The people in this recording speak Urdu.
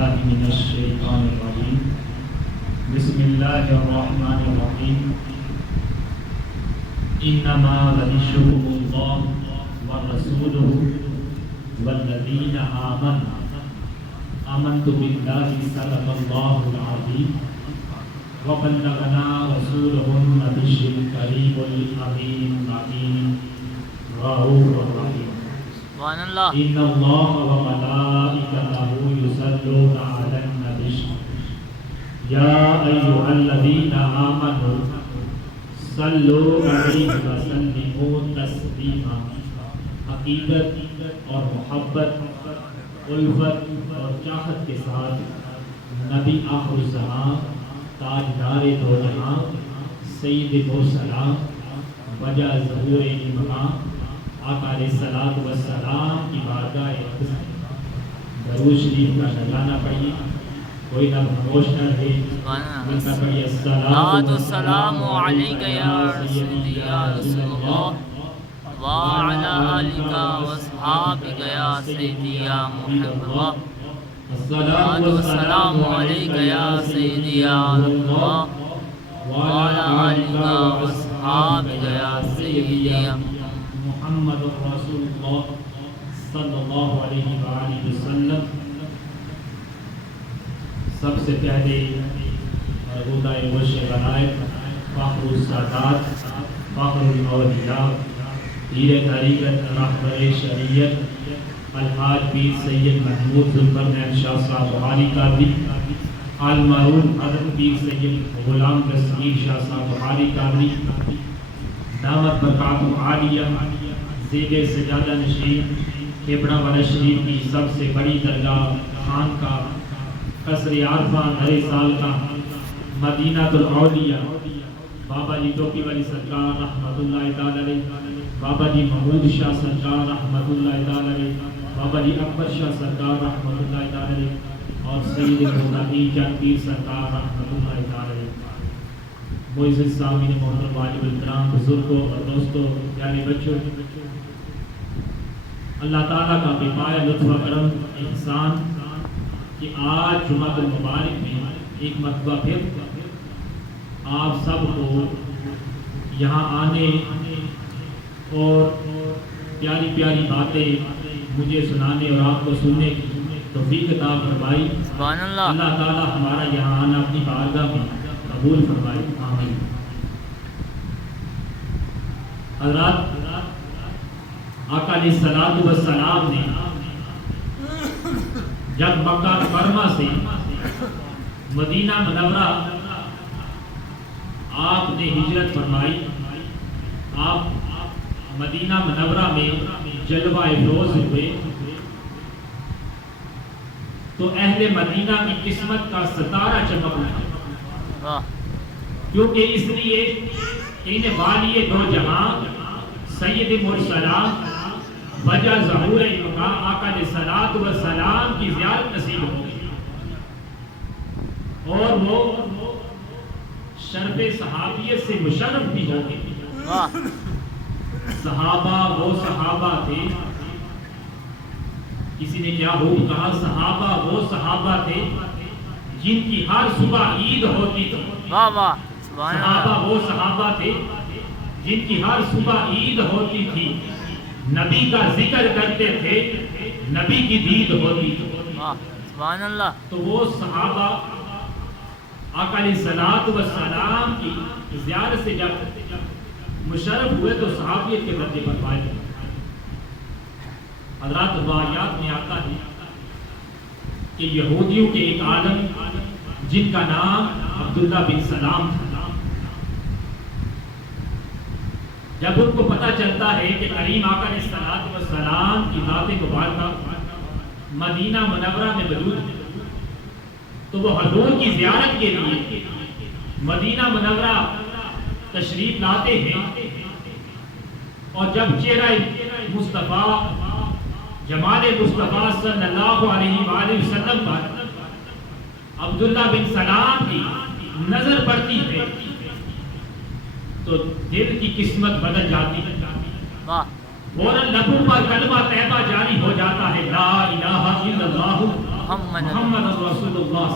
بالله من الشيطان الرجيم بسم الله الرحمن الرحيم إنما وليكم الله ورسوله والذين آمنت بالله صدق الله العظيم وبلغنا رسوله النبي الكريم الأمين العظيم رؤوف رحيم سبحان اللہ. إن الله وملائكته يصلون على النبي يا أيها الذين آمنوا صلوا عليه وسلموا تسليما. حقیقت اور محبت، الفت اور چاہت کے ساتھ نبی آخر الزمان، تاجدار دو جہاں، سید مرسلان، وجہ ظہور امام، آقا علیہ الصلوۃ والسلام کی بارگاہ اقدس درود شریف کا نذرانہ پڑھیے. کوئی نہ خاموش نہ رہے، ملتا پڑھیے السلام علیک یا سیدی یا رسول اللہ وعلی آلک واصحابک یا سیدی یا محب اللہ. السلام علیک یا سیدی یا رسول اللہ وعلی آلک واصحابک یا سیدی یا محمد رسول اللہ صلی اللہ علیہ وآلہ وسلم. سب سے پہلے مربوطہ وش ولایت، فخر السادات، فخر الاولیاء، پیر طریقت، رہبر شریعت، الحاج پیر سید محمود ذوالقرنین شاہ صاحب بخاری قادری، المرحوم حضرت پیر سید غلام دستگیر شاہ صاحب بخاری قادری، دامت برکاتہ عالیہ، زیب سجادہ نشین، کھیبڑا والا شریف کی سب سے بڑی درگاہ خان کا قصر عارفہ ہر سال کا مدینہ الاولیاء، بابا جی ٹوپی والی سرکار رحمت اللہ تعالی علیہ، بابا جی محمود شاہ سرکار رحمت اللہ تعالی علیہ، بابا جی اکبر شاہ سرکار رحمت اللہ تعالی علیہ، اور سید مدعی چند پیر سرکار رحمت اللہ تعالی علیہ. معزز سامعین محترم، واجب الکرام، بزرگوں اور دوستوں، پیارے بچوں، اللہ تعالیٰ کا بے پایہ لطف و کرم احسان کہ آج جمعہ المبارک میں ایک مرتبہ پھر آپ سب کو یہاں آنے اور پیاری پیاری باتیں مجھے سنانے اور آپ کو سننے کی توفیق عطا فرمائی. سبحان اللہ. اللہ تعالیٰ ہمارا یہاں آنا اپنی بارگاہ میں قبول فرمائے. آمین. حضرات، آقا علیہ الصلوۃ والسلام نے جب مکہ مکرمہ سے مدینہ منورہ آپ نے ہجرت فرمائی، آپ مدینہ منورہ میں جلوہ افروز ہوئے، تو اہل مدینہ کی قسمت کا ستارہ چمک اٹھا، کیونکہ اس لیے کہ انہیں والی دو جہاں سید مرسلان وجہ ظہور مقام آقا علیہ الصلوۃ والسلام کی زیارت نصیب ہو گئی، اور وہ شرف صحابیت سے مشرف بھی ہو گئی. صحابہ وہ صحابہ تھے، کسی نے کیا ہو کہا، صحابہ وہ صحابہ تھے جن کی ہر صبح عید ہوتی تھی. صحابہ وہ صحابہ تھے جن کی ہر صبح عید ہوتی تھی، نبی کا ذکر کرتے تھے، نبی کی دید ہوتی تھی. سبحان اللہ. تو وہ صحابہ آقا علیہ الصلوۃ والسلام کی زیارت سے جب مشرف ہوئے تو صحابیت کے درجے پر پائے. حضرات، روایات میں آتا ہے کہ یہودیوں کے ایک عالم جن کا نام عبداللہ بن سلام تھا، جب ان کو پتہ چلتا ہے کہ کریم آقا علیہ الصلوۃ والسلام کی ذات مبارکہ مدینہ منورہ میں موجود ہے، تو وہ حضور کی زیارت کے لیے مدینہ منورہ تشریف لاتے ہیں. اور جب چہرہ مصطفیٰ، جمال مصطفیٰ صلی اللہ علیہ وآلہ وسلم پر عبداللہ بن سلام کی نظر پڑتی ہے تو دل کی قسمت بدل جاتی ہے. فوراً لبوں پر کلمہ طیبہ جاری ہو جاتا ہے، لا الہ الا اللہ محمد محمد رسول اللہ